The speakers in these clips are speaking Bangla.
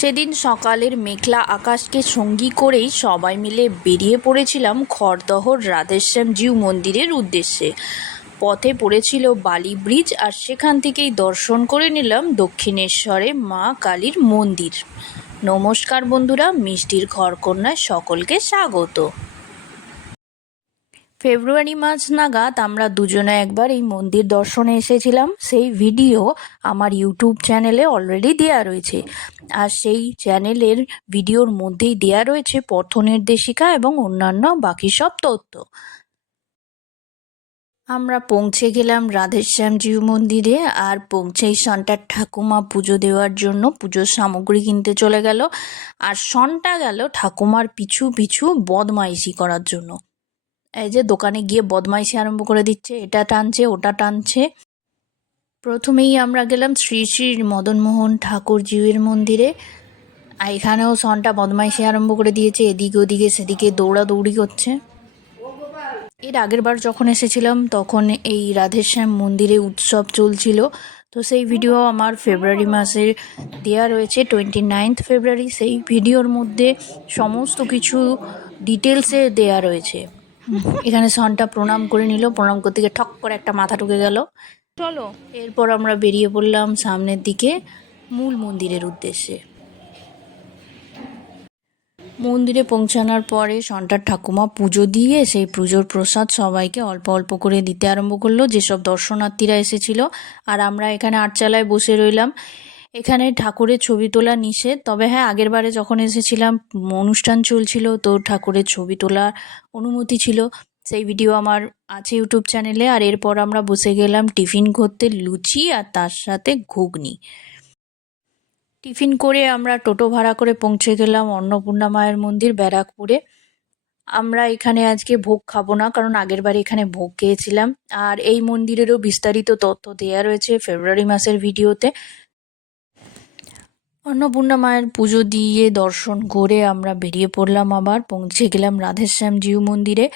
সেদিন সকালের মেঘলা আকাশকে সঙ্গী করেই সবাই মিলে বেরিয়ে পড়েছিলাম খড়দহর রাধেশ্যাম জিউ মন্দিরের উদ্দেশ্যে। পথে পড়েছিল বালি ব্রিজ, আর সেখান থেকেই দর্শন করে নিলাম দক্ষিণেশ্বরে মা কালীর মন্দির। নমস্কার বন্ধুরা, মিষ্টির ঘরকন্যায় সকলকে স্বাগত। ফেব্রুয়ারি মাস নাগাদ আমরা দুজনে একবার এই মন্দির দর্শনে এসেছিলাম। সেই ভিডিও আমার ইউটিউব চ্যানেলে অলরেডি দেওয়া রয়েছে, আর সেই চ্যানেলের ভিডিওর মধ্যেই দেওয়া রয়েছে পথ নির্দেশিকা এবং অন্যান্য বাকি সব তথ্য। আমরা পৌঁছে গেলাম রাধেশ্যাম জিউ মন্দিরে, আর পৌঁছেই সন্টার ঠাকুমা পুজো দেওয়ার জন্য পুজোর সামগ্রী কিনতে চলে গেল, আর সন্টা গেল ঠাকুমার পিছু পিছু বদমাইশি করার জন্য। এই যে দোকানে গিয়ে বদমাইশি আরম্ভ করে দিচ্ছে, এটা টানছে ওটা টানছে। প্রথমেই আমরা গেলাম শ্রী শ্রী মদনমোহন ঠাকুর জিউয়ের মন্দিরে। এখানেও সনটা বদমাইশি আরম্ভ করে দিয়েছে, এদিকে ওদিকে সেদিকে দৌড়াদৌড়ি করছে। এর আগের বার যখন এসেছিলাম তখন এই রাধেশ্যাম মন্দিরে উৎসব চলছিল, তো সেই ভিডিও আমার ফেব্রুয়ারি মাসের দেওয়া রয়েছে 29 ফেব্রুয়ারি। সেই ভিডিওর মধ্যে সমস্ত কিছু ডিটেলসে দেয়া রয়েছে। এখানে সনটা প্রণাম করে নিল, প্রণাম করতে গিয়ে ঠক করে একটা মাথা ঢুকে গেল। চলো, এরপর আমরা বেরিয়ে পড়লাম সামনের দিকে মূল মন্দিরের উদ্দেশ্যে। মন্দিরে পৌঁছানোর পরে সন্টার ঠাকুমা পুজো দিয়ে সেই পুজোর প্রসাদ সবাইকে অল্প অল্প করে দিতে আরম্ভ করলো, যেসব দর্শনার্থীরা এসেছিল। আর আমরা এখানে আটচালায় বসে রইলাম। এখানে ঠাকুরের ছবি তোলা নিষেধ, তবে হ্যাঁ, আগের বারে যখন এসেছিলাম অনুষ্ঠান চলছিল, তো ঠাকুরের ছবি তোলার অনুমতি ছিল। সেই ভিডিও আমার আছে ইউটিউব চ্যানেলে। আর এরপর আমরা বসে গেলাম টিফিন করতে, লুচি আর তার সাথে ঘুগনি। টিফিন করে আমরা টোটো ভাড়া করে পৌঁছে গেলাম অন্নপূর্ণা মায়ের মন্দির ব্যারাকপুরে। আমরা এখানে আজকে ভোগ খাবো না, কারণ আগের বারে এখানে ভোগ খেয়েছিলাম। আর এই মন্দিরেরও বিস্তারিত তথ্য দেওয়া রয়েছে ফেব্রুয়ারি মাসের ভিডিওতে। অন্নপূর্ণা মায়ের পুজো দিয়ে দর্শন করে আমরা বেরিয়ে পড়লাম, আবার পৌঁছে গেলাম রাধেশ্যাম জিউ মন্দিরে।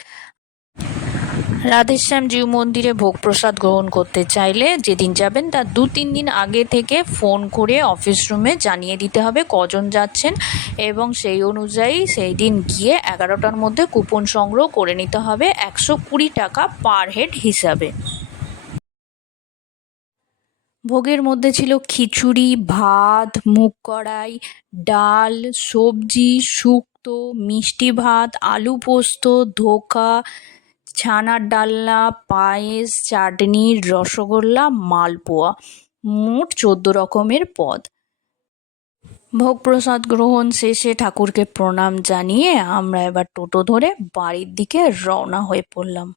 রাধেশ্যাম জিউ মন্দিরে ভোগ প্রসাদ গ্রহণ করতে চাইলে যেদিন যাবেন তার 2-3 দিন আগে থেকে ফোন করে অফিস রুমে জানিয়ে দিতে হবে কজন যাচ্ছেন, এবং সেই অনুযায়ী সেই দিন গিয়ে 11টার মধ্যে কুপন সংগ্রহ করে নিতে হবে 120 টাকা পার হেড হিসাবে। ভোগের মধ্যে ছিল খিচুড়ি, ভাত, মুগ কড়াই, ডাল, সবজি, শুক্তো, মিষ্টি ভাত, আলু পোস্ত, ধোকা, ছানার ডালনা, পায়েস, চাটনি, রসগোল্লা, মালপোয়া, মোট 14 রকমের পদ। ভোগ প্রসাদ গ্রহণ শেষে ঠাকুরকে প্রণাম জানিয়ে আমরা এবার টোটো ধরে বাড়ির দিকে রওনা হয়ে পড়লাম।